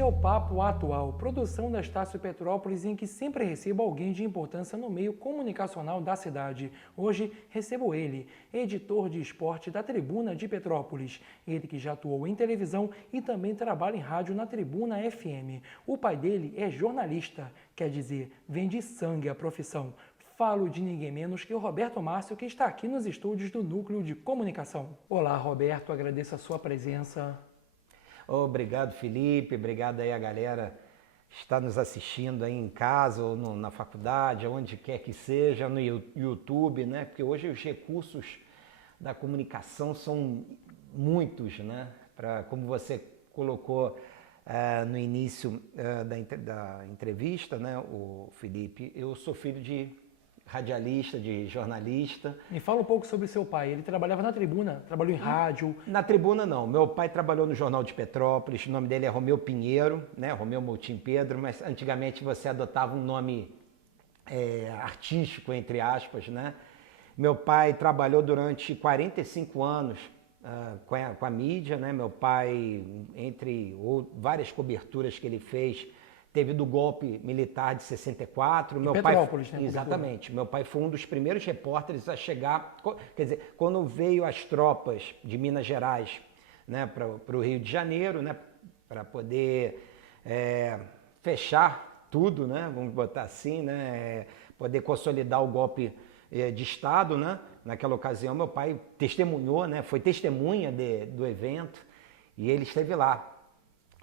Esse é o Papo Atual, produção da Estácio Petrópolis, em que sempre recebo alguém de importância no meio comunicacional da cidade. Hoje recebo ele, editor de esporte da Tribuna de Petrópolis. Ele que já atuou em televisão e também trabalha em rádio na Tribuna FM. O pai dele é jornalista, quer dizer, vem de sangue a profissão. Falo de ninguém menos que o Roberto Márcio, que está aqui nos estúdios do Núcleo de Comunicação. Olá, Roberto, agradeço a sua presença. Obrigado, Felipe. Obrigado aí a galera que está nos assistindo aí em casa ou na faculdade, onde quer que seja, no YouTube, né? Porque hoje os recursos da comunicação são muitos, né? Como você colocou no início da entrevista, né, o Felipe, eu sou filho de radialista, de jornalista. Me fala um pouco sobre seu pai. Ele trabalhava na Tribuna, trabalhou em rádio. Na Tribuna não. Meu pai trabalhou no Jornal de Petrópolis, o nome dele é Romeu Pinheiro, né? Romeu Moutinho Pedro, mas antigamente você adotava um nome artístico, entre aspas, né? Meu pai trabalhou durante 45 anos com a mídia, né? Meu pai, entre várias coberturas que ele fez, teve do golpe militar de 64. Meu Petrópolis, pai, né? exatamente. Meu pai foi um dos primeiros repórteres a chegar, quer dizer, quando veio as tropas de Minas Gerais, né, para o Rio de Janeiro, né, para poder fechar tudo, né, vamos botar assim, né, poder consolidar o golpe de Estado, né. Naquela ocasião, meu pai testemunhou, né, foi testemunha do evento e ele esteve lá.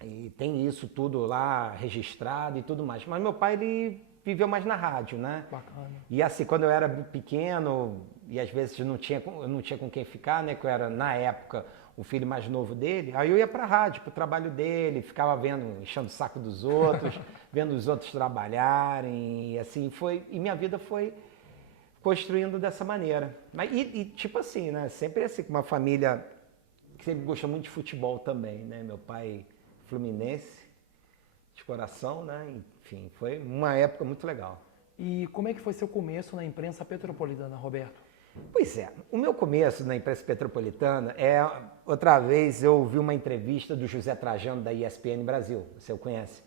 E tem isso tudo lá registrado e tudo mais. Mas meu pai, ele viveu mais na rádio, né? Bacana. E assim, quando eu era pequeno e às vezes eu não tinha com quem ficar, né? Que eu era, na época, o filho mais novo dele, aí eu ia pra rádio, pro trabalho dele, ficava enchendo o saco dos outros, vendo os outros trabalharem, e assim foi. E minha vida foi construindo dessa maneira. Mas, tipo assim, né? Sempre assim, com uma família que sempre gostou muito de futebol também, né? Meu pai Fluminense, de coração, né? Enfim, foi uma época muito legal. E como é que foi seu começo na imprensa petropolitana, Roberto? Pois é, o meu começo na imprensa petropolitana outra vez eu vi uma entrevista do José Trajano da ESPN Brasil, você o conhece,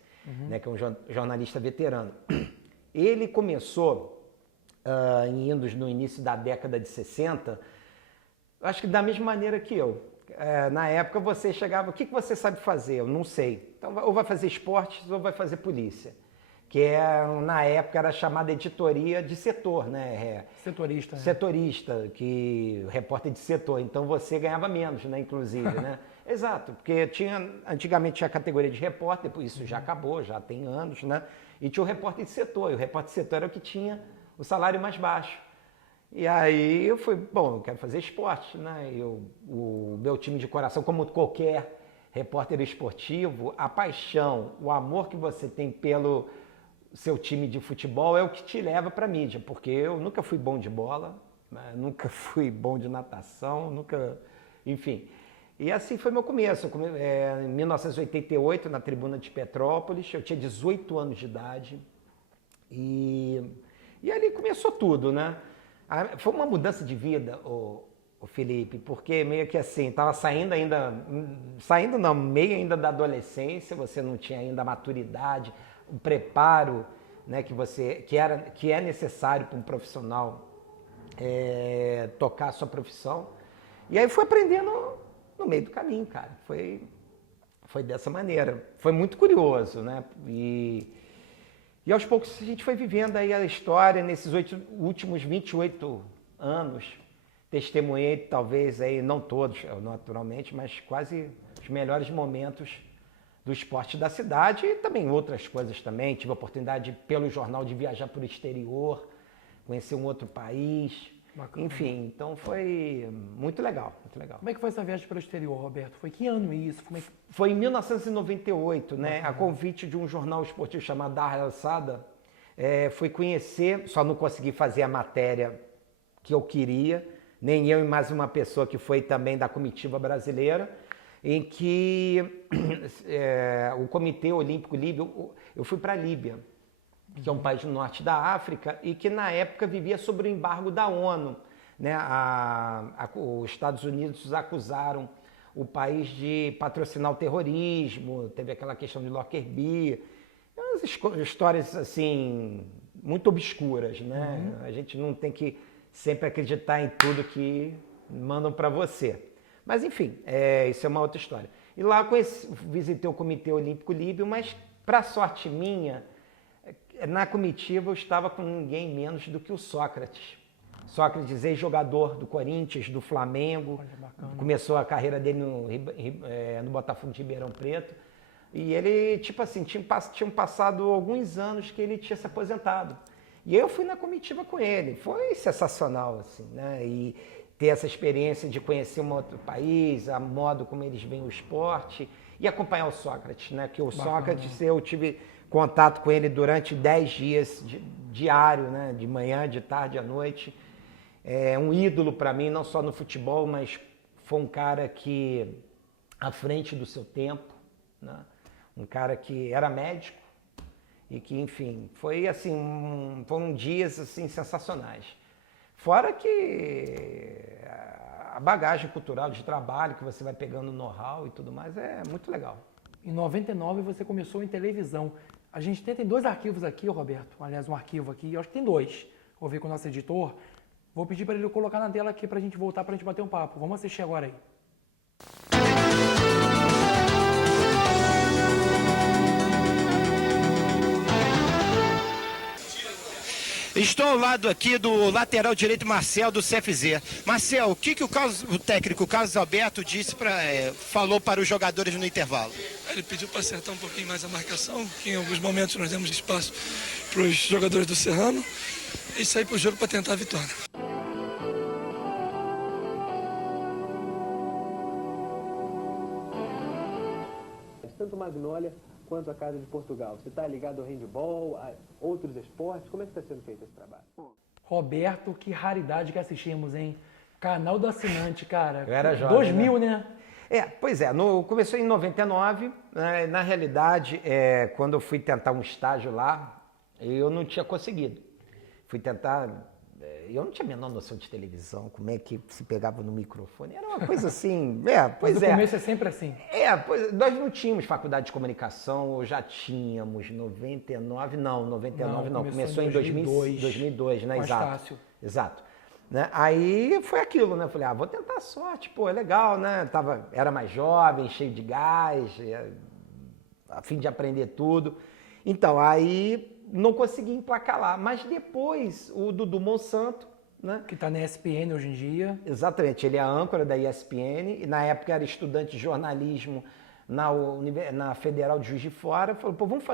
né? Que é um jornalista veterano. Ele começou no início da década de 60, acho que da mesma maneira que eu. Na época você chegava, o que você sabe fazer? Eu não sei. Então, ou vai fazer esportes ou vai fazer polícia. Que na época era chamada editoria de setor, né? Setorista. Né? Setorista, que repórter de setor. Então você ganhava menos, né? Inclusive, né? Exato, porque antigamente tinha a categoria de repórter, isso já acabou, já tem anos, né? E tinha o repórter de setor, e o repórter de setor era o que tinha o salário mais baixo. E aí eu fui, eu quero fazer esporte, né? O meu time de coração, como qualquer repórter esportivo, a paixão, o amor que você tem pelo seu time de futebol é o que te leva para a mídia, porque eu nunca fui bom de bola, né? Nunca fui bom de natação, enfim. E assim foi meu começo. Em 1988, na Tribuna de Petrópolis, eu tinha 18 anos de idade e ali começou tudo, né? Foi uma mudança de vida, o Felipe, porque meio que assim, estava meio ainda da adolescência, você não tinha ainda a maturidade, o preparo, né, que é necessário para um profissional tocar a sua profissão. E aí fui aprendendo no meio do caminho, cara. Foi dessa maneira. Foi muito curioso, né? E aos poucos a gente foi vivendo aí a história nesses últimos 28 anos. Testemunhei, talvez, aí, não todos, naturalmente, mas quase os melhores momentos do esporte da cidade e também outras coisas também. Tive a oportunidade, pelo jornal, de viajar para o exterior, conhecer um outro país. Bacana. Enfim, então foi muito legal, muito legal. Como é que foi essa viagem para o exterior, Roberto? Foi que ano isso? Foi em 1998, né? A convite de um jornal esportivo chamado Dar Alçada, fui conhecer, só não consegui fazer a matéria que eu queria, nem eu e mais uma pessoa que foi também da comitiva brasileira, em que o Comitê Olímpico Líbio, eu fui para a Líbia, que é um país no norte da África e que na época vivia sob o embargo da ONU, né? Os Estados Unidos acusaram o país de patrocinar o terrorismo, teve aquela questão de Lockerbie, umas histórias assim muito obscuras, né? A gente não tem que sempre acreditar em tudo que mandam para você. Mas enfim, isso é uma outra história. E lá visitei o Comitê Olímpico Líbio, mas para sorte minha, na comitiva eu estava com ninguém menos do que o Sócrates. Sócrates, ex-jogador do Corinthians, do Flamengo, começou a carreira dele no Botafogo de Ribeirão Preto. E ele, tipo assim, tinham passado alguns anos que ele tinha se aposentado. E eu fui na comitiva com ele. Foi sensacional, assim, né? E ter essa experiência de conhecer um outro país, a modo como eles veem o esporte e acompanhar o Sócrates, né? Que o Sócrates, eu tive contato com ele durante 10 dias diário, né? De manhã, de tarde, à noite. É um ídolo para mim, não só no futebol, mas foi um cara que à frente do seu tempo, né? Um cara que era médico e que, enfim, foi assim, foram dias assim sensacionais. Fora que a bagagem cultural de trabalho que você vai pegando know-how e tudo mais é muito legal. Em 99 você começou em televisão. A gente tem 2 arquivos aqui, Roberto. Aliás, um arquivo aqui, eu acho que tem 2. Vou ver com o nosso editor. Vou pedir para ele colocar na tela aqui para a gente voltar, para a gente bater um papo. Vamos assistir agora aí. Estou ao lado aqui do lateral direito Marcel do CFZ. Marcel, o que o técnico Carlos Alberto falou para os jogadores no intervalo? Ele pediu para acertar um pouquinho mais a marcação, que em alguns momentos nós demos espaço para os jogadores do Serrano e sair para o jogo para tentar a vitória. Tanto Magnólia quanto a Casa de Portugal. Você está ligado ao handebol, a outros esportes? Como é que está sendo feito esse trabalho? Roberto, que raridade que assistimos, hein? Canal do assinante, cara. Eu era jovem, 2000, né? Pois é, começou em 99, né? Na realidade, quando eu fui tentar um estágio lá, eu não tinha conseguido. Fui tentar, eu não tinha a menor noção de televisão, como é que se pegava no microfone, era uma coisa assim, Mas no começo é sempre assim. Nós não tínhamos faculdade de comunicação, ou já tínhamos, 99 não, começou em 2002, né? Mais Exato. fácil. Exato. Né? Aí foi aquilo, né? Falei, vou tentar a sorte, pô, é legal, né? Era mais jovem, cheio de gás, a fim de aprender tudo. Então, aí não consegui emplacar lá. Mas depois, o Dudu Monsanto, né? Que está na ESPN hoje em dia. Exatamente, ele é a âncora da ESPN, e na época era estudante de jornalismo na Federal de Juiz de Fora. Falou, pô, vamos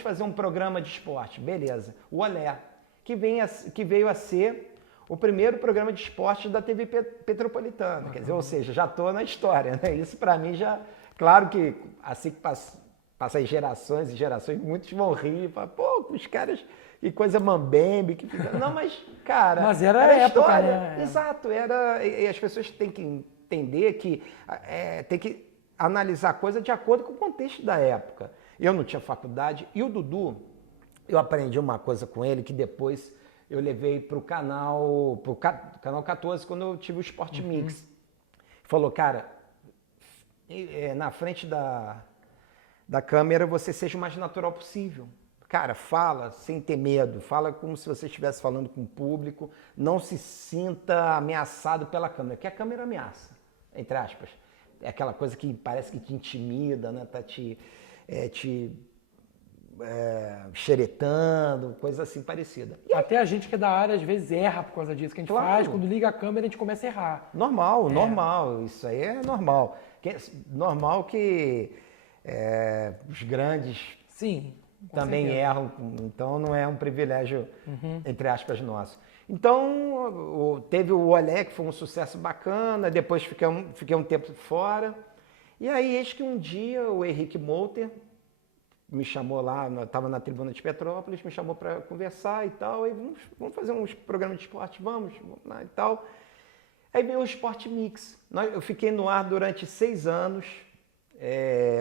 fazer um programa de esporte. Beleza. O Olé, que veio a ser o primeiro programa de esporte da TV Petropolitana. Quer dizer, ou seja, já estou na história, né? Isso para mim já... Claro que assim que passa as gerações e gerações, muitos vão rir e falar, pô, os caras, que coisa mambembe, que fica... Não, mas, cara... Mas era a época, história. né? Exato, e as pessoas têm que entender que tem que analisar a coisa de acordo com o contexto da época. Eu não tinha faculdade, e o Dudu, eu aprendi uma coisa com ele que depois eu levei para o canal 14, quando eu tive o Sport Mix. Falou, cara, na frente da câmera você seja o mais natural possível. Cara, fala sem ter medo, fala como se você estivesse falando com o público, não se sinta ameaçado pela câmera, que a câmera ameaça, entre aspas. É aquela coisa que parece que te intimida, né? Tá te xeretando, coisa assim parecida. Até a gente que é da área, às vezes, erra por causa disso. Que a gente faz, quando liga a câmera, a gente começa a errar. Normal. Isso aí é normal. Normal que os grandes também erram, então não é um privilégio, entre aspas, nosso. Então, teve o Olé, que foi um sucesso bacana, depois fiquei um tempo fora. E aí, eis que um dia o Henrique Molter me chamou lá, estava na Tribuna de Petrópolis, me chamou para conversar e tal, e vamos fazer uns programas de esporte, vamos lá e tal. Aí veio o Sport Mix. Eu fiquei no ar durante 6 anos,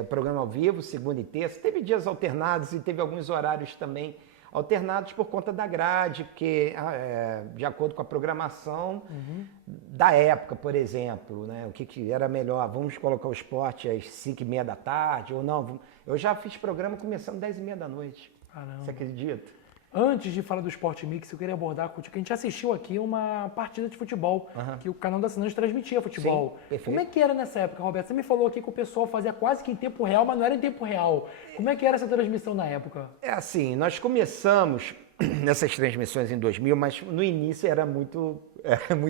programa ao vivo, segunda e terça. Teve dias alternados e teve alguns horários também alternados por conta da grade, porque de acordo com a programação da época, por exemplo, né? O que era melhor, vamos colocar o esporte às 5h30 da tarde ou não. Eu já fiz programa começando às 10h30 da noite. Caramba. Você acredita? Antes de falar do Sport Mix, eu queria abordar contigo, que a gente assistiu aqui uma partida de futebol, que o canal da Assinante transmitia futebol. Sim, perfeito. Como é que era nessa época, Roberto? Você me falou aqui que o pessoal fazia quase que em tempo real, mas não era em tempo real. Como é que era essa transmissão na época? É assim, nós começamos nessas transmissões em 2000, mas no início era muito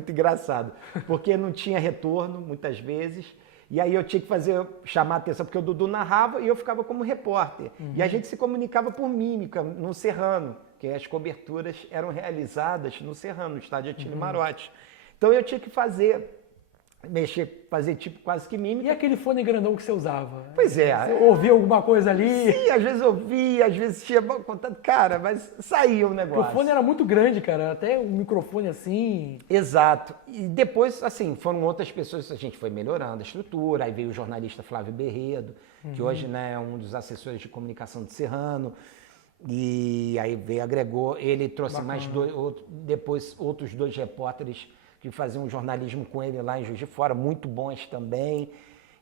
engraçado, porque não tinha retorno muitas vezes. E aí eu tinha que chamar a atenção, porque o Dudu narrava e eu ficava como repórter. E a gente se comunicava por mímica, no Serrano, que as coberturas eram realizadas no Serrano, no estádio Atílio Marotti. Então eu tinha que fazer tipo quase que mímica. E aquele fone grandão que você usava? Pois é. Você ouvia alguma coisa ali? Sim, às vezes ouvia, às vezes tinha contato. Cara, mas saía o negócio. O fone era muito grande, cara. Até o microfone assim... Exato. E depois, assim, foram outras pessoas, a gente foi melhorando a estrutura, aí veio o jornalista Flávio Berredo, que hoje, né, é um dos assessores de comunicação de Serrano, e aí agregou, ele trouxe mais depois outros 2 repórteres que faziam jornalismo com ele lá em Juiz de Fora, muito bons também.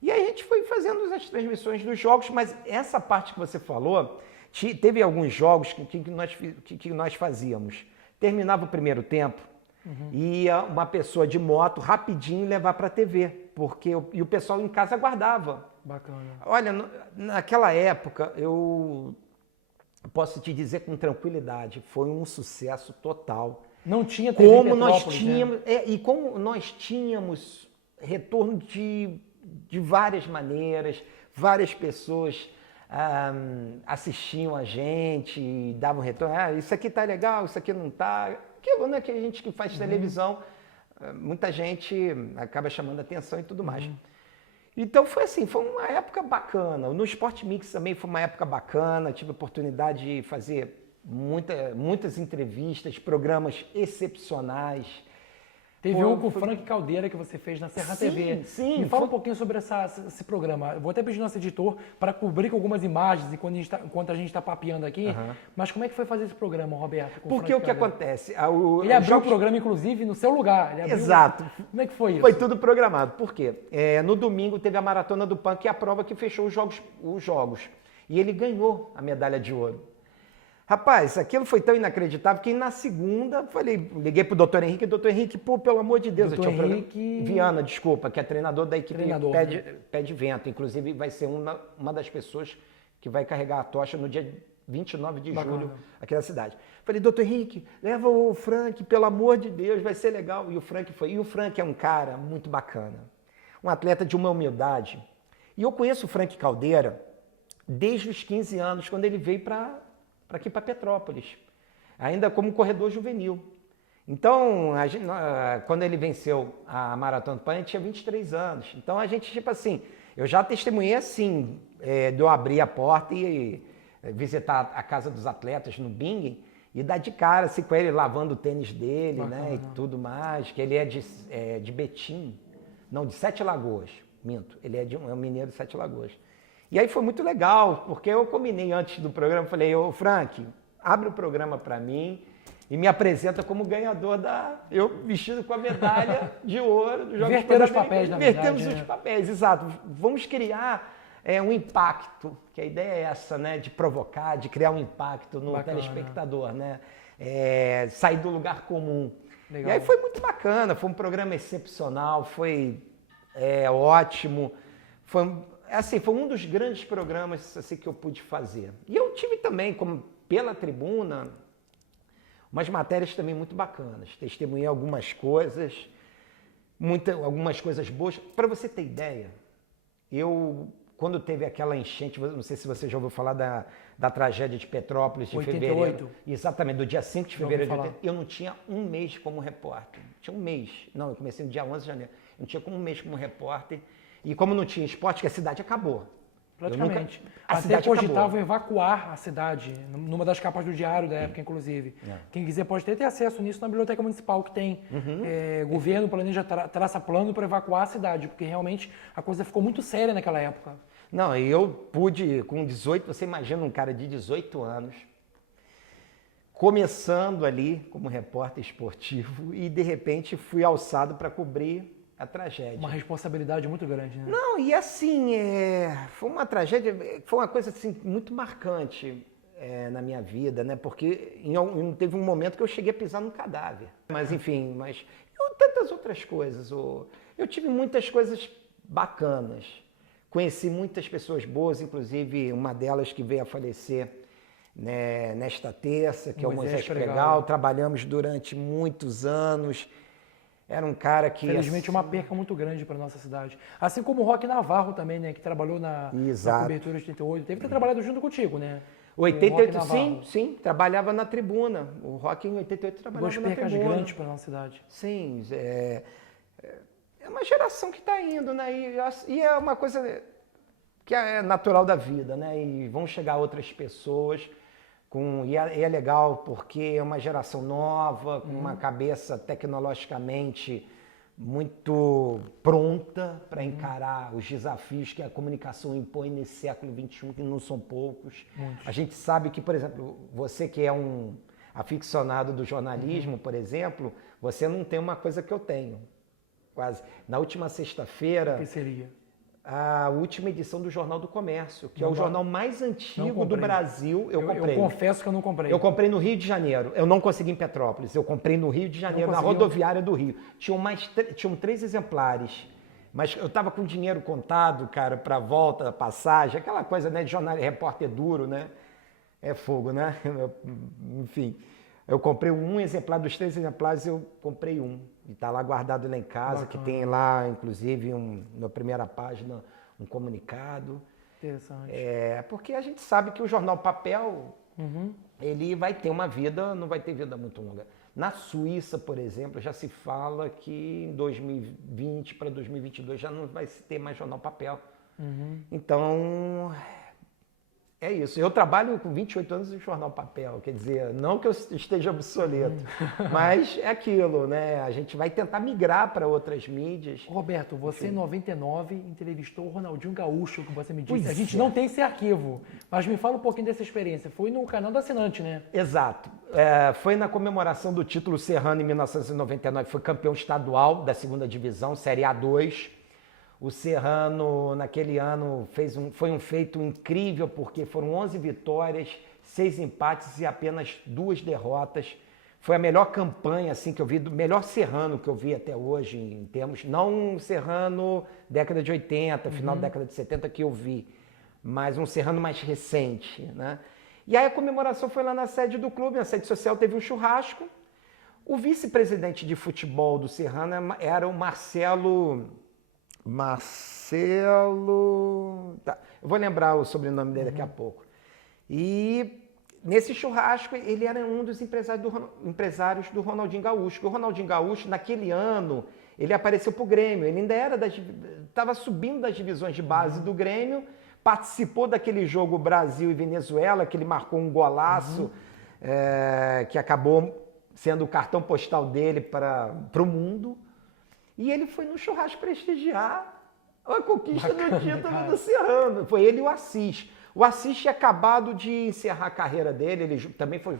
E aí a gente foi fazendo as transmissões dos jogos, mas essa parte que você falou, teve alguns jogos que nós fazíamos. Terminava o primeiro tempo, ia uma pessoa de moto rapidinho levar para a TV, e o pessoal em casa aguardava. Bacana. Olha, naquela época, eu posso te dizer com tranquilidade, foi um sucesso total. Não tinha TV Como nós Petrópolis, tínhamos, né? E como nós tínhamos retorno de várias maneiras, várias pessoas assistiam a gente, davam retorno, isso aqui tá legal, isso aqui não tá. Aquilo, né, que a gente que faz televisão, muita gente acaba chamando atenção e tudo mais. Então foi assim, foi uma época bacana. No Sport Mix também foi uma época bacana, tive a oportunidade de fazer muitas entrevistas, programas excepcionais. Teve um com o Frank Caldeira que você fez na Serra TV. Sim. Me fala um pouquinho sobre esse programa. Eu vou até pedir nosso editor para cobrir com algumas imagens enquanto a gente está papeando aqui. Mas como é que foi fazer esse programa, Roberto? Porque o que acontece? Ele abriu o programa, inclusive, no seu lugar. Exato. Como é que foi isso? Foi tudo programado. Por quê? No domingo teve a Maratona do Pan, que é a prova que fechou os jogos. E ele ganhou a medalha de ouro. Rapaz, aquilo foi tão inacreditável que na segunda, liguei pro Dr. Henrique, Dr. Henrique, pelo amor de Deus, Dr. Henrique... Viana, desculpa, que é treinador da equipe Pé de Vento, inclusive vai ser uma das pessoas que vai carregar a tocha no dia 29 de julho aqui na cidade. Falei, Dr. Henrique, leva o Frank, pelo amor de Deus, vai ser legal. E o Frank foi. E o Frank é um cara muito bacana, um atleta de uma humildade. E eu conheço o Frank Caldeira desde os 15 anos, quando ele veio aqui para Petrópolis, ainda como corredor juvenil. Então, quando ele venceu a Maratona do Pan, ele tinha 23 anos. Então, a gente, tipo assim, eu já testemunhei assim, de eu abrir a porta e visitar a casa dos atletas no Bing e dar de cara assim, com ele lavando o tênis dele, né, e tudo mais, que ele é de Betim, não, de Sete Lagoas, minto, ele é um mineiro de Sete Lagoas. E aí foi muito legal, porque eu combinei antes do programa, falei, ô Frank, abre o programa para mim e me apresenta como ganhador eu vestido com a medalha de ouro dos Jogos Inverter os papéis, na verdade. Invertemos os papéis, exato. Vamos criar um impacto, que a ideia é essa, né, de provocar, de criar um impacto no telespectador, né, sair do lugar comum. Legal. E aí foi muito bacana, foi um programa excepcional, foi ótimo, foi um dos grandes programas assim, que eu pude fazer. E eu tive também, como pela tribuna, umas matérias também muito bacanas. Testemunhei algumas coisas, algumas coisas boas. Para você ter ideia, quando teve aquela enchente, não sei se você já ouviu falar da tragédia de Petrópolis de 88. fevereiro. Exatamente, do dia 5 de fevereiro de 88. Eu não tinha um mês como repórter. Tinha um mês. Não, eu comecei no dia 11 de janeiro. Eu não tinha um mês como repórter. E como não tinha esporte, que a cidade acabou. Praticamente. Até cogitavam evacuar a cidade, numa das capas do diário da época, inclusive. Quem quiser pode ter acesso nisso na biblioteca municipal, que tem. Governo planeja, traça plano para evacuar a cidade, porque realmente a coisa ficou muito séria naquela época. Não, e eu pude, com 18, você imagina um cara de 18 anos, começando ali como repórter esportivo e de repente fui alçado para cobrir a tragédia. Uma responsabilidade muito grande, né? Não, e assim, foi uma tragédia, foi uma coisa assim, muito marcante na minha vida, né? Porque teve um momento que eu cheguei a pisar num cadáver. Mas enfim, tantas outras coisas. Eu tive muitas coisas bacanas. Conheci muitas pessoas boas, inclusive uma delas que veio a falecer, né, nesta terça, que é o Moisés Pregal. Trabalhamos durante muitos anos. Era um cara que... Felizmente, uma perca muito grande para nossa cidade. Assim como o Roque Navarro também, né? Que trabalhou na cobertura de 88. Teve que ter trabalhado junto contigo, né? 88, sim. Trabalhava na tribuna. O Roque em 88 trabalhava na tribuna. Duas percas grandes para nossa cidade. Sim. É uma geração que está indo, né? E é uma coisa que é natural da vida, né? E vão chegar outras pessoas... E é legal porque é uma geração nova, com uma cabeça tecnologicamente muito pronta para encarar os desafios que a comunicação impõe nesse século XXI, que não são poucos. A gente sabe que, por exemplo, você que é um aficionado do jornalismo, por exemplo, você não tem uma coisa que eu tenho, quase. Na última sexta-feira... O que seria? A última edição do Jornal do Comércio, que é o jornal mais antigo do Brasil. Eu comprei. Eu confesso que eu não comprei. Eu comprei no Rio de Janeiro. Eu não consegui em Petrópolis. Eu comprei no Rio de Janeiro, na rodoviária do Rio. Tinham 3 exemplares. Mas eu estava com dinheiro contado, cara, para volta, da passagem. Aquela coisa, né, de jornal, repórter duro, né? É fogo, né? Enfim. Eu comprei um exemplar, dos 3 exemplares eu comprei um. E está lá guardado lá em casa, que tem lá, inclusive, na primeira página, um comunicado. Interessante. Porque a gente sabe que o jornal papel, ele vai ter uma vida, não vai ter vida muito longa. Na Suíça, por exemplo, já se fala que em 2020 para 2022 já não vai se ter mais jornal papel. Então... É isso. Eu trabalho com 28 anos em jornal papel, quer dizer, não que eu esteja obsoleto, mas é aquilo, né? A gente vai tentar migrar para outras mídias. Roberto, você em 99 entrevistou o Ronaldinho Gaúcho, que você me disse. Pois a gente não tem esse arquivo, mas me fala um pouquinho dessa experiência. Foi no canal do assinante, né? Exato. Foi na comemoração do título Serrano em 1999, foi campeão estadual da 2ª divisão, Série A2. O Serrano, naquele ano, foi um feito incrível, porque foram 11 vitórias, 6 empates e apenas 2 derrotas. Foi a melhor campanha assim, que eu vi, do melhor Serrano que eu vi até hoje, em termos, não um Serrano década de 80, final da década de 70 que eu vi, mas um Serrano mais recente, né? E aí a comemoração foi lá na sede do clube, na sede social teve um churrasco. O vice-presidente de futebol do Serrano era o Marcelo... Tá, eu vou lembrar o sobrenome dele daqui a pouco. E nesse churrasco, ele era um dos empresários do Ronaldinho Gaúcho. Porque o Ronaldinho Gaúcho, naquele ano, ele apareceu para o Grêmio. Ele ainda estava subindo das divisões de base do Grêmio, participou daquele jogo Brasil e Venezuela, que ele marcou um golaço, que acabou sendo o cartão postal dele para o mundo. E ele foi no churrasco prestigiar a conquista do título do Serrano. Foi ele e o Assis. O Assis tinha acabado de encerrar a carreira dele. Ele também foi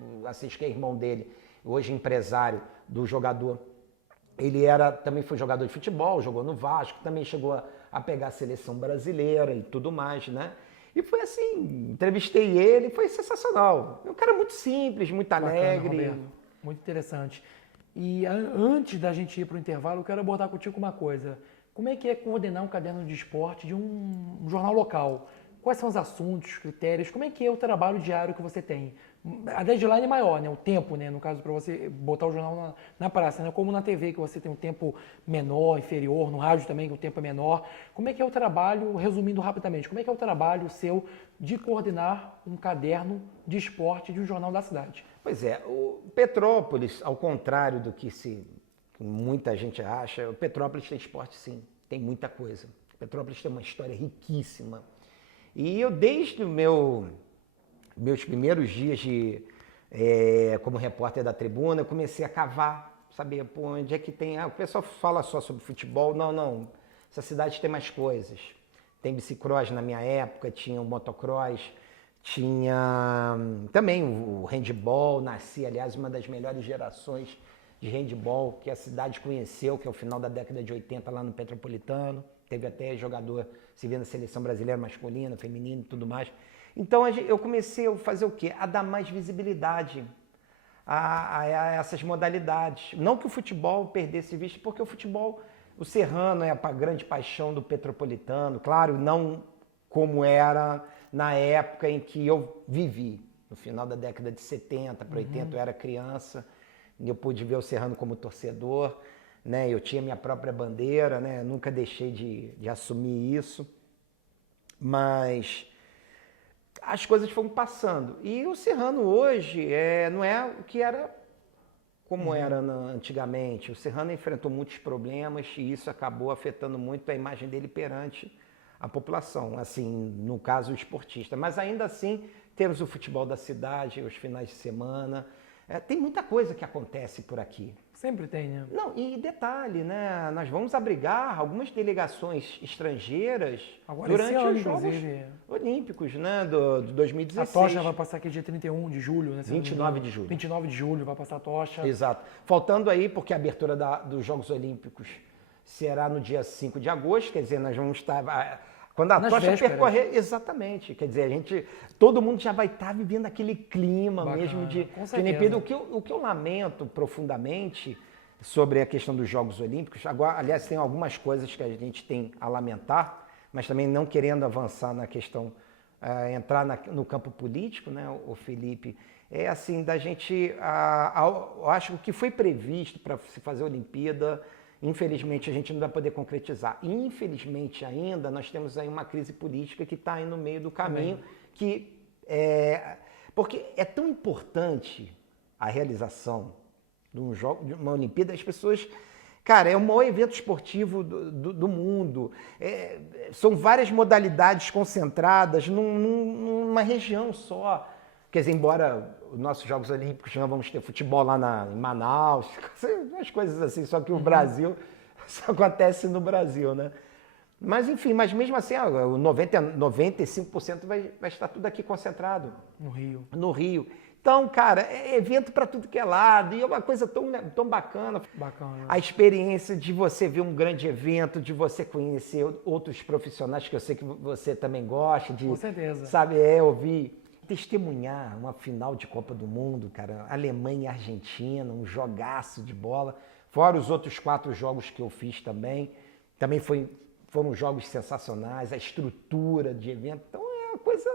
o Assis, que é irmão dele, hoje empresário do jogador. Ele também foi jogador de futebol, jogou no Vasco, também chegou a pegar a seleção brasileira e tudo mais, né? E foi assim, entrevistei ele, foi sensacional. É um cara muito simples, muito alegre. Bacana, Roberto. Muito interessante. E antes da gente ir para o intervalo, eu quero abordar contigo uma coisa. Como é que é coordenar um caderno de esporte de um jornal local? Quais são os assuntos, critérios? Como é que é o trabalho diário que você tem? A deadline é maior, né? O tempo, né? No caso, para você botar o jornal na praça, né? Como na TV, que você tem um tempo menor, inferior, no rádio também, que o tempo é menor. Como é que é o trabalho, resumindo rapidamente, como é que é o trabalho seu de coordenar um caderno de esporte de um jornal da cidade? Pois é, o Petrópolis, ao contrário do que muita gente acha, o Petrópolis tem esporte sim, tem muita coisa. O Petrópolis tem uma história riquíssima. E eu, desde meus primeiros dias como repórter da Tribuna, eu comecei a cavar, saber onde é que tem... o pessoal fala só sobre futebol, não, essa cidade tem mais coisas. Tem bicicross na minha época, tinha o motocross, Tinha também o handball, nasci, aliás, uma das melhores gerações de handball que a cidade conheceu, que é o final da década de 80 lá no Petropolitano. Teve até jogador se vê na seleção brasileira masculina, feminina e tudo mais. Então eu comecei a fazer o quê? A dar mais visibilidade a essas modalidades. Não que o futebol perdesse vista, porque o futebol, o Serrano é a grande paixão do Petropolitano, claro, não como era na época em que eu vivi. No final da década de 70 para 80 eu era criança, e eu pude ver o Serrano como torcedor, né? Eu tinha minha própria bandeira, né? Eu nunca deixei de assumir isso, mas as coisas foram passando. E o Serrano hoje não é o que era como era antigamente. O Serrano enfrentou muitos problemas e isso acabou afetando muito a imagem dele perante a população, assim, no caso o esportista. Mas ainda assim, temos o futebol da cidade, os finais de semana. Tem muita coisa que acontece por aqui. Sempre tem, né? Não, e detalhe, né? Nós vamos abrigar algumas delegações estrangeiras Agora, durante esse ano, os Jogos inclusive. Olímpicos, né? De 2016. A tocha vai passar aqui dia 31 de julho, né? 29 de julho. 29 de julho vai passar a tocha. Exato. Faltando aí, porque a abertura dos Jogos Olímpicos será no dia 5 de agosto, quer dizer, nós vamos estar... Quando a Nas tocha vésperas. percorrer, exatamente, quer dizer, todo mundo já vai estar vivendo aquele clima Bacana, mesmo de com Olimpíada. certeza. O que eu lamento profundamente sobre a questão dos Jogos Olímpicos, agora, aliás, tem algumas coisas que a gente tem a lamentar, mas também não querendo avançar na questão, entrar no campo político, né, o Felipe, é assim, da gente, eu acho que o que foi previsto para se fazer a Olimpíada, infelizmente, a gente não vai poder concretizar. Infelizmente, ainda, nós temos aí uma crise política que está aí no meio do caminho, porque é tão importante a realização de uma Olimpíada, as pessoas... Cara, é o maior evento esportivo do mundo. São várias modalidades concentradas numa região só. Quer dizer, embora os nossos Jogos Olímpicos nós vamos ter futebol lá em Manaus, umas coisas assim, só que o Brasil, só acontece no Brasil, né? Mas enfim, mas mesmo assim, 95% vai estar tudo aqui concentrado. No Rio. No Rio. Então, cara, é evento para tudo que é lado, e é uma coisa tão bacana. Bacana. A experiência de você ver um grande evento, de você conhecer outros profissionais, que eu sei que você também gosta de... Com certeza. Sabe, ouvir... Testemunhar uma final de Copa do Mundo, cara, Alemanha e Argentina, um jogaço de bola, fora os outros 4 jogos que eu fiz também foram jogos sensacionais, a estrutura de evento, então é uma coisa...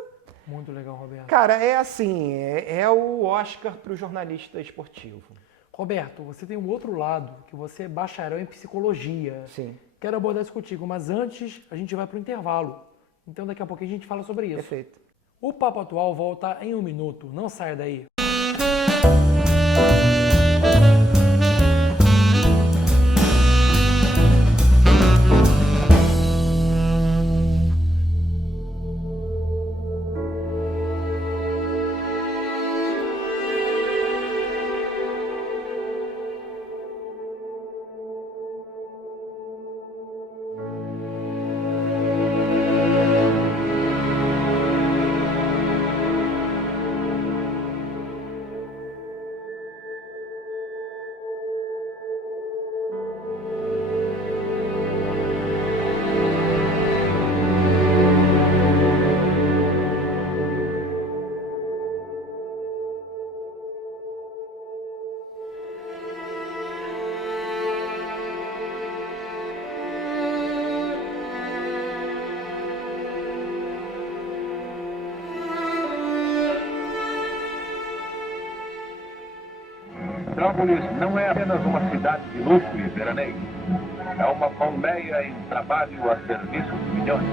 Muito legal, Roberto. Cara, é assim, é o Oscar para o jornalista esportivo. Roberto, você tem um outro lado, que você é bacharel em psicologia. Sim. Quero abordar isso contigo, mas antes a gente vai para o intervalo. Então daqui a pouquinho a gente fala sobre isso. Perfeito. O Papo Atual volta em 1 minuto. Não saia daí. Petrópolis não é apenas uma cidade de luxo e veraneio. É uma colmeia em trabalho a serviço de milhões.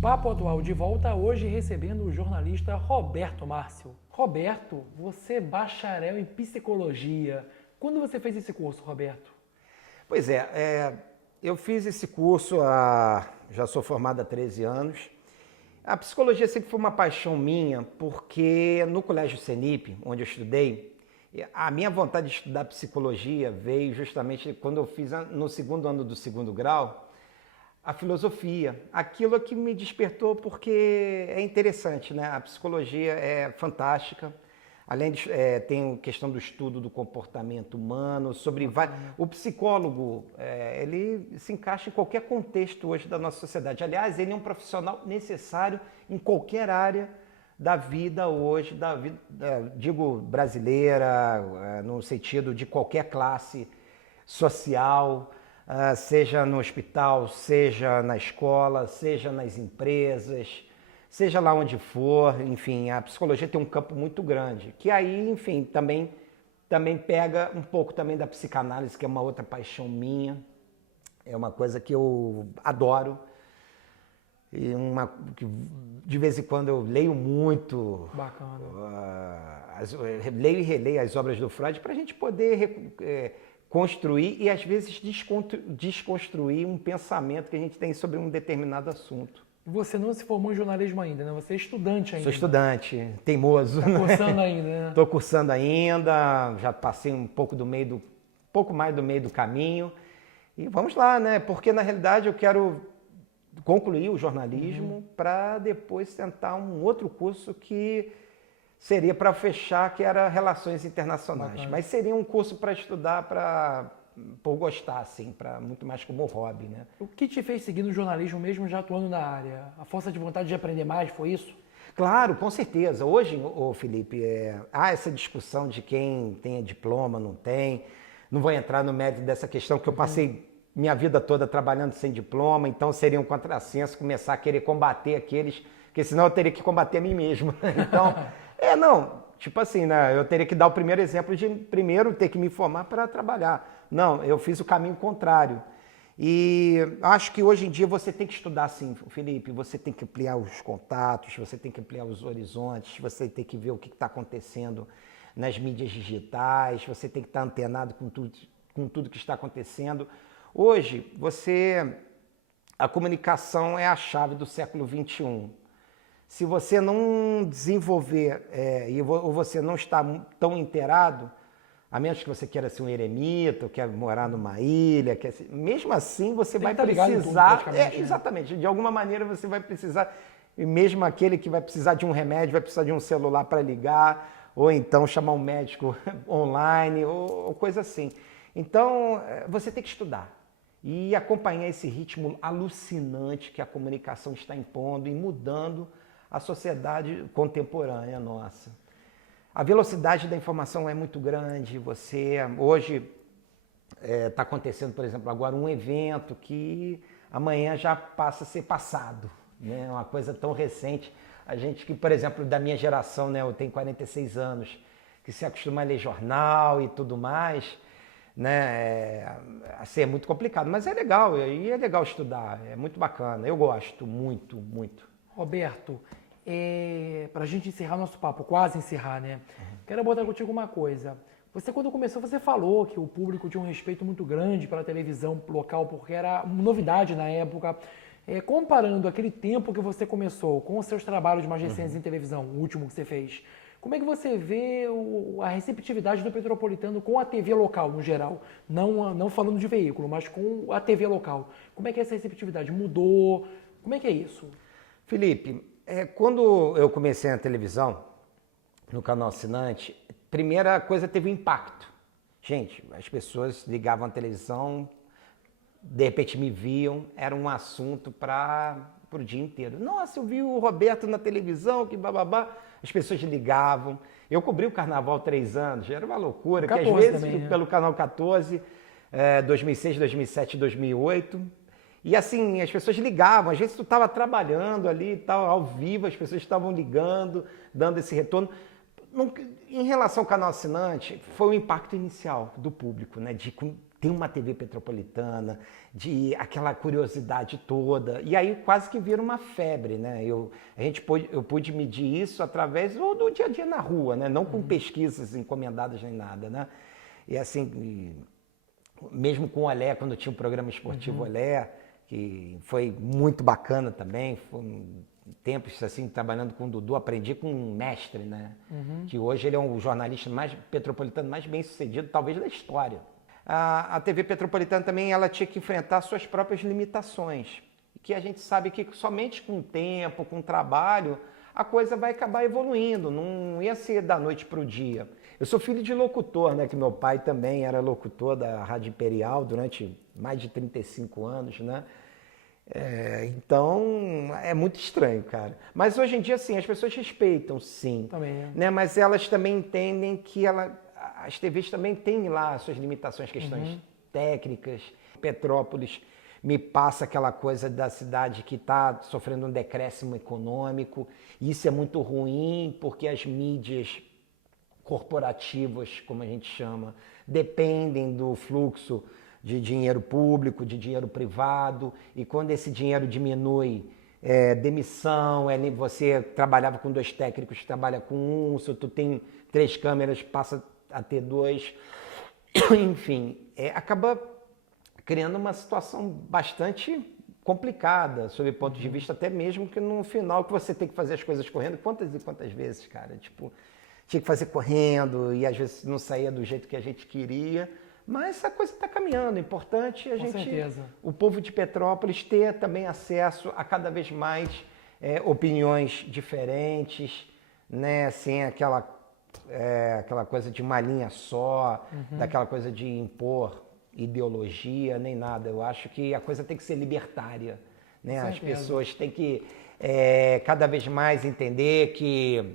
Papo Atual de volta, hoje recebendo o jornalista Roberto Márcio. Roberto, você é bacharel em psicologia. Quando você fez esse curso, Roberto? Pois eu fiz esse curso há já sou formado há 13 anos. A psicologia sempre foi uma paixão minha, porque no Colégio Senip, onde eu estudei, a minha vontade de estudar psicologia veio justamente quando eu fiz no segundo ano do segundo grau, a filosofia. Aquilo que me despertou porque é interessante, né? A psicologia é fantástica. Além de, tem a questão do estudo do comportamento humano, o psicólogo, ele se encaixa em qualquer contexto hoje da nossa sociedade. Aliás, ele é um profissional necessário em qualquer área da vida hoje, digo brasileira, no sentido de qualquer classe social, seja no hospital, seja na escola, seja nas empresas, seja lá onde for, enfim, a psicologia tem um campo muito grande, que aí, enfim, também pega um pouco também da psicanálise, que é uma outra paixão minha, é uma coisa que eu adoro, e que de vez em quando eu leio muito. Bacana. Leio e releio as obras do Freud para a gente poder construir e às vezes desconstruir um pensamento que a gente tem sobre um determinado assunto. Você não se formou em jornalismo ainda, né? Você é estudante ainda. Sou estudante, teimoso. Está cursando ainda, né? Estou cursando ainda, já passei um pouco mais do meio do caminho. E vamos lá, né? Porque na realidade eu quero concluir o jornalismo para depois tentar um outro curso que seria para fechar, que era Relações Internacionais. Bacana. Mas seria um curso para estudar por gostar, assim, muito mais como hobby, né? O que te fez seguir no jornalismo mesmo já atuando na área? A força de vontade de aprender mais, foi isso? Claro, com certeza. Hoje, Felipe, há essa discussão de quem tem diploma, não tem. Não vou entrar no mérito dessa questão, que eu passei minha vida toda trabalhando sem diploma, então seria um contrassenso começar a querer combater aqueles, porque senão eu teria que combater a mim mesmo. Então, tipo assim, né? Eu teria que dar o primeiro exemplo de primeiro ter que me formar para trabalhar. Não, eu fiz o caminho contrário. E acho que hoje em dia você tem que estudar sim, Felipe, você tem que ampliar os contatos, você tem que ampliar os horizontes, você tem que ver o que está acontecendo nas mídias digitais, você tem que estar antenado com tudo que está acontecendo. Hoje, a comunicação é a chave do século XXI. Se você não desenvolver ou você não está tão inteirado, a menos que você queira ser um eremita, ou quer morar numa ilha, mesmo assim você vai precisar... Exatamente, de alguma maneira você vai precisar, e mesmo aquele que vai precisar de um remédio, vai precisar de um celular para ligar, ou então chamar um médico online, ou coisa assim. Então, você tem que estudar e acompanhar esse ritmo alucinante que a comunicação está impondo e mudando a sociedade contemporânea nossa. A velocidade da informação é muito grande. Hoje está acontecendo, por exemplo, agora um evento que amanhã já passa a ser passado, né? Uma coisa tão recente. A gente que, por exemplo, da minha geração, né? Eu tenho 46 anos, que se acostuma a ler jornal e tudo mais, né? Assim, é muito complicado, mas é legal, e é legal estudar, é muito bacana. Eu gosto muito, muito. Roberto, para a gente encerrar nosso papo, quase encerrar, né? Quero botar contigo uma coisa. Você, quando começou, você falou que o público tinha um respeito muito grande pela televisão local, porque era uma novidade na época. Comparando aquele tempo que você começou com os seus trabalhos mais recentes em televisão, o último que você fez, como é que você vê a receptividade do Petropolitano com a TV local, no geral? Não falando de veículo, mas com a TV local. Como é que essa receptividade mudou? Como é que é isso? Felipe, quando eu comecei na televisão, no canal assinante, primeira coisa, teve um impacto. Gente, as pessoas ligavam a televisão, de repente me viam, era um assunto para o dia inteiro. Nossa, eu vi o Roberto na televisão, que bababá. As pessoas ligavam. Eu cobri o Carnaval há 3 anos, era uma loucura. 14 que às vezes, também, né? Pelo Canal 14, 2006, 2007, 2008... E assim, as pessoas ligavam, às vezes tu estava trabalhando ali, tal, ao vivo, as pessoas estavam ligando, dando esse retorno. Em relação ao canal assinante, foi o impacto inicial do público, né? De ter uma TV Petropolitana, de aquela curiosidade toda. E aí quase que vira uma febre, né? Eu pude medir isso através do dia a dia na rua, né? Não com pesquisas encomendadas nem nada, né? E assim, mesmo com o Olé, quando tinha o programa esportivo Olé, que foi muito bacana também. Foi tempos assim, trabalhando com o Dudu, aprendi com um mestre, né? Que hoje ele é um jornalista mais petropolitano mais bem sucedido, talvez, da história. A TV Petropolitana também ela tinha que enfrentar suas próprias limitações, que a gente sabe que somente com o tempo, com o trabalho, a coisa vai acabar evoluindo, não ia ser da noite para o dia. Eu sou filho de locutor, né? Que meu pai também era locutor da Rádio Imperial durante mais de 35 anos, né? Então, é muito estranho, cara. Mas hoje em dia, sim, as pessoas respeitam, sim. Também, né? Mas elas também entendem que as TVs também têm lá suas limitações, questões técnicas. Petrópolis me passa aquela coisa da cidade que está sofrendo um decréscimo econômico. Isso é muito ruim, porque as mídias corporativas, como a gente chama, dependem do fluxo de dinheiro público, de dinheiro privado, e quando esse dinheiro diminui, demissão, você trabalhava com 2 técnicos, trabalha com 1, se tu tem 3 câmeras, passa a ter 2, enfim, acaba criando uma situação bastante complicada, sob o ponto de vista até mesmo que no final que você tem que fazer as coisas correndo, quantas e quantas vezes, cara, tipo, tinha que fazer correndo e às vezes não saía do jeito que a gente queria. Mas a coisa está caminhando. É importante o povo de Petrópolis ter também acesso a cada vez mais opiniões diferentes, né? Sem aquela coisa de uma linha só, daquela coisa de impor ideologia, nem nada. Eu acho que a coisa tem que ser libertária, né? As pessoas têm que cada vez mais entender que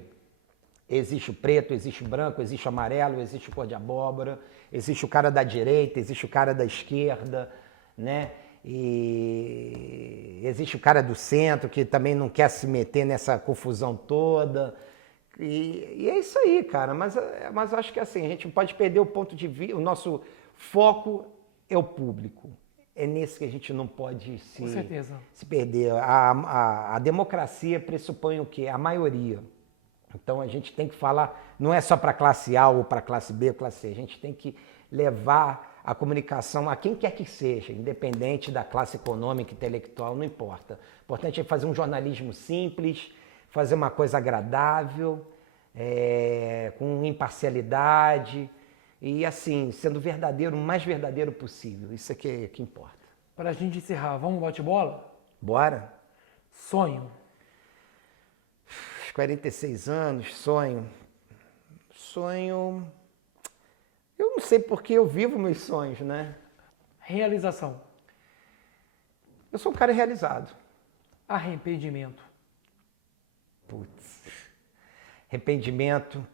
existe o preto, existe o branco, existe o amarelo, existe o cor de abóbora, existe o cara da direita, existe o cara da esquerda, né? E existe o cara do centro que também não quer se meter nessa confusão toda. E é isso aí, cara. Mas eu acho que assim, a gente não pode perder o ponto de vista. O nosso foco é o público. É nesse que a gente não pode se perder. A democracia pressupõe o quê? A maioria. Então a gente tem que falar, não é só para classe A ou para classe B ou classe C, a gente tem que levar a comunicação a quem quer que seja, independente da classe econômica, intelectual, não importa. O importante é fazer um jornalismo simples, fazer uma coisa agradável, com imparcialidade e assim, sendo verdadeiro, o mais verdadeiro possível. Isso é que importa. Para a gente encerrar, vamos bate-bola? Bora? Sonho. 46 anos, sonho. Eu não sei porque eu vivo meus sonhos, né? Realização. Eu sou um cara realizado. Arrependimento. Putz. Arrependimento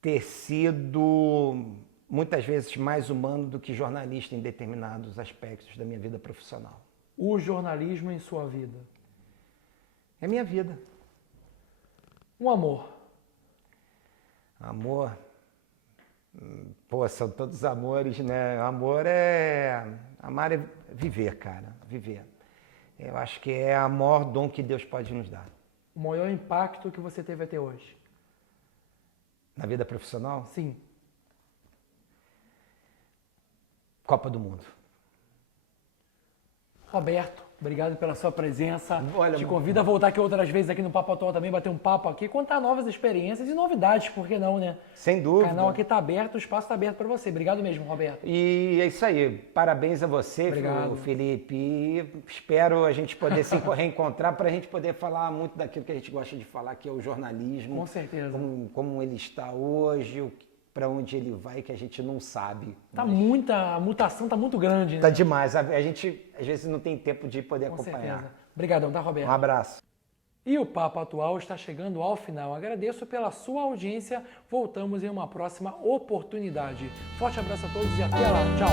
ter sido muitas vezes mais humano do que jornalista em determinados aspectos da minha vida profissional. O jornalismo em sua vida. É minha vida. Um amor. Amor. Pô, são todos amores, né? Amar é viver, cara. Viver. Eu acho que é o maior dom que Deus pode nos dar. O maior impacto que você teve até hoje? Na vida profissional? Sim. Copa do Mundo. Roberto, obrigado pela sua presença. Olha, te convido a voltar aqui outras vezes aqui no Papo Atual também, bater um papo aqui, contar novas experiências e novidades, por que não, né? Sem dúvida. O canal aqui está aberto, o espaço está aberto para você. Obrigado mesmo, Roberto. E é isso aí. Parabéns a você, Obrigado. Felipe. E espero a gente poder se reencontrar para a gente poder falar muito daquilo que a gente gosta de falar, que é o jornalismo. Com certeza. Como ele está hoje, para onde ele vai, que a gente não sabe. A mutação tá muito grande, né? Tá demais. A gente, às vezes, não tem tempo de poder acompanhar. Com certeza. Obrigadão, tá, Roberto? Um abraço. E o Papo Atual está chegando ao final. Agradeço pela sua audiência. Voltamos em uma próxima oportunidade. Forte abraço a todos e até lá. Tchau.